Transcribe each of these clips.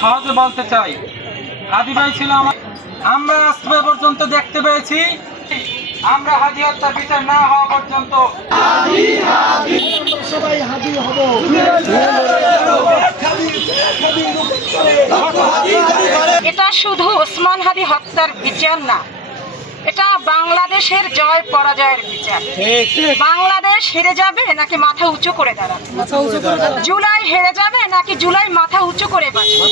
সহজে বলতে চাই, হাদি ভাই ছিল আমরা আজ পর্যন্ত দেখতে পেয়েছি, আমরা হাদি হত্যার বিচার না হওয়া পর্যন্ত সবাই হাদি হব। এটা শুধু ওসমান হাদি হত্যার বিচার না, এটা বাংলাদেশের জয় পরাজয়ের বিচার। বাংলাদেশ হেরে যাবে নাকি মাথা উঁচু করে দাঁড়াবে? জুলাই হেরে যাবে নাকি জুলাই মাথা উঁচু করে বাঁচবে?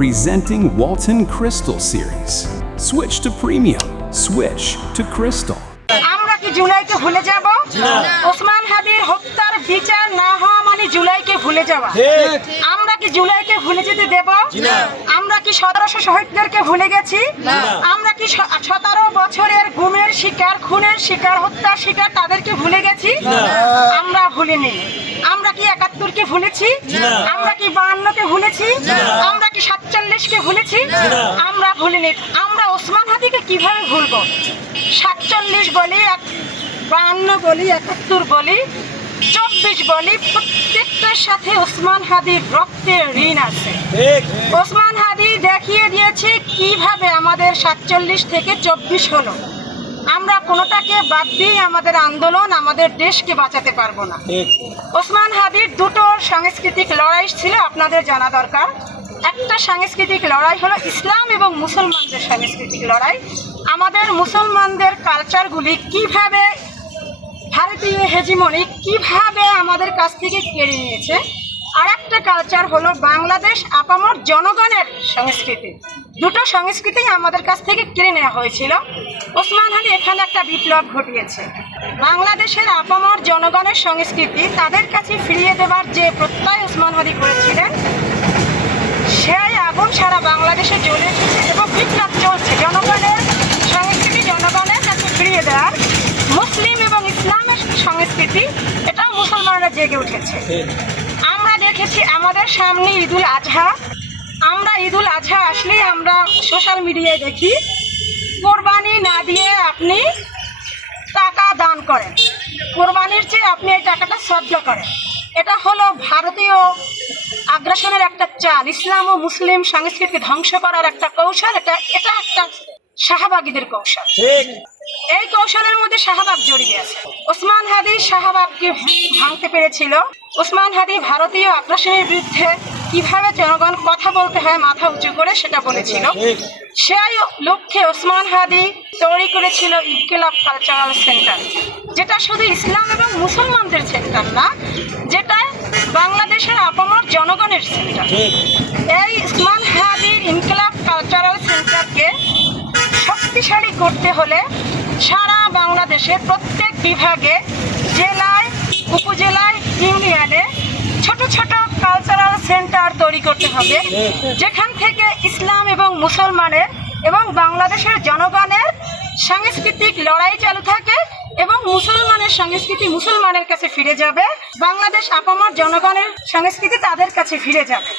Presenting Walton Crystal Series. Switch to premium. Switch to Crystal. আমরা কি জুলাইকে ভুলে যাব? ওসমান হাদির হত্যার বিচার না হওয়া মানে জুলাইকে ভুলে যাওয়া। আমরা কি জুলাইকে ভুলে যেতে দেব? আমরা কি 1700 শহীদদেরকে ভুলে গেছি? আমরা কি 17 বছরের গুমের শিকার, খুনের শিকার, হত্যার শিকার তাদেরকে ভুলে গেছি? আমরা ভুলিনি। আমরা কি 71-কে ভুলেছি? আমরা কি 52-কে ভুলেছি? আমরা কি 47-কে ভুলেছি? আমরা ভুলিনি। আমরা ওসমান হাদিকে কিভাবে ভুলবো? 47 বলি, 52 বলি, 71 বলি, 24 বলি, প্রত্যেকটার সাথে ওসমান হাদির রক্তের ঋণ আছে। ওসমান হাদি দেখিয়ে দিয়েছে কিভাবে আমাদের 47 থেকে 24 হলো। আমরা কোনোটাকে বাদ দিয়ে আমাদের আন্দোলন, আমাদের দেশকে বাঁচাতে পারবো না। ওসমান হাদির দুটো সাংস্কৃতিক লড়াই ছিল, আপনাদের জানা দরকার। একটা সাংস্কৃতিক লড়াই হলো ইসলাম এবং মুসলমানদের সাংস্কৃতিক লড়াই। আমাদের মুসলমানদের কালচারগুলি কিভাবে ভারতীয় হেজিমনি কিভাবে আমাদের কাছ থেকে কেড়ে নিয়েছে। আর একটা কালচার হলো বাংলাদেশ আপামর জনগণের সংস্কৃতি। দুটো সংস্কৃতি আমাদের কাছ থেকে কেড়ে নেওয়া হয়েছিল। ওসমান হাদি এখানে একটা বিপ্লব ঘটিয়েছে। বাংলাদেশের আপামর জনগণের সংস্কৃতি তাদের কাছে ফিরিয়ে দেওয়ার যে প্রত্যয় ওসমান হাদি করেছিলেন, সেই আগুন সারা বাংলাদেশে জ্বলে এসেছে এবং বিপ্লব চলছে জনগণের সংস্কৃতি জনগণের কাছে ফিরিয়ে দেওয়ার। মুসলিম এবং ইসলামের সংস্কৃতি এটাও মুসলমানরা জেগে উঠেছে। আমরা দেখেছি আমাদের সামনে ঈদুল আজহা। আমরা ঈদুল আজহা আসলেই আমরা সোশ্যাল মিডিয়ায় দেখি কোরবানি না দিয়ে আপনি টাকা দান করেন, কোরবানির চেয়ে আপনি এই টাকাটা সদ্গা করেন। এটা হলো ভারতীয় আগ্রাসনের একটা চাল, ইসলাম ও মুসলিম সংস্কৃতিকে ধ্বংস করার একটা কৌশল। এটা একটা শাহবাগীদের কৌশল। এই কৌশলের মধ্যে শাহবাগ জড়িয়ে আছে। ওসমান হাদি শাহবাগকে ভাঙতে পেরেছিল। ওসমান হাদি ভারতীয় আগ্রাসনের বিরুদ্ধে কিভাবে জনগণ কথা বলতে হয় মাথা উঁচু করে সেটা বলেছিল। সেই লক্ষ্যে ওসমান হাদি তৈরি করেছিল ইনকিলাব কালচারাল সেন্টার, যেটা শুধু ইসলাম এবং মুসলমানদের সেন্টার না, যেটা বাংলাদেশের আপামর জনগণের সেন্টার। এই ওসমান হাদির ইনকিলাব কালচারাল সেন্টারকে শক্তিশালী করতে হলে সারা বাংলাদেশের প্রত্যেক বিভাগে, জেলায়, উপজেলায়, ইউনিয়নে ছোট ছোট কালচারাল সেন্টার তৈরি করতে হবে, যেখান থেকে ইসলাম এবং মুসলমানের এবং বাংলাদেশের জনগণের সাংস্কৃতিক লড়াই চালু থাকে এবং মুসলমানের সংস্কৃতি মুসলমানের কাছে ফিরে যাবে, বাংলাদেশ আপামর জনগণের সংস্কৃতি তাদের কাছে ফিরে যাবে।